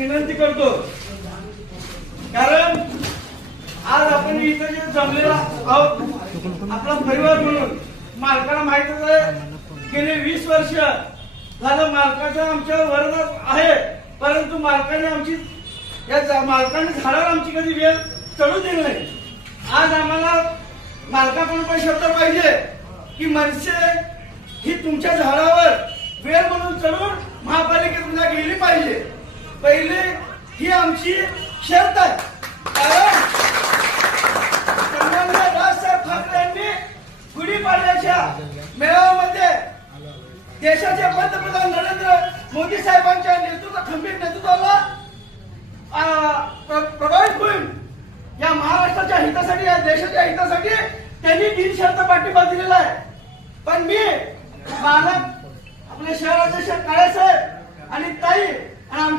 विनंती करतो, कारण आज आपण इथं जे जमलेला आहोत आपला परिवार म्हणून मालकाला माहितच आहे, गेले 20 वर्ष झालं मालकाचा आमच्यावर वरदान आहे, परंतु मालकाने आमची मालकाने झाडावर आमची कधी वेळ चढू दिली नाही. आज आम्हाला मालकाकडून पण शब्द पाहिजे की मनसे ही तुमच्या झाडावर वेळ म्हणून चढून महापालिकेत गेली पाहिजे. पहिले ही आमची शर्त आहे, कारण सन्माननीय राजसाहेब ठाकरे यांनी गुढीपाडव्याच्या मेळाव्यामध्ये देशाचे पंतप्रधान नरेंद्र मोदी साहेबांच्या खंबीर नेतृत्वाला प्रभावित होईल या महाराष्ट्राच्या हितासाठी, या देशाच्या हितासाठी त्यांनी बिनशर्त पाठिंबा दिलेला आहे. पण मी मालक आपले शहराध्यक्ष काळेसाहेब आणि ताई आणि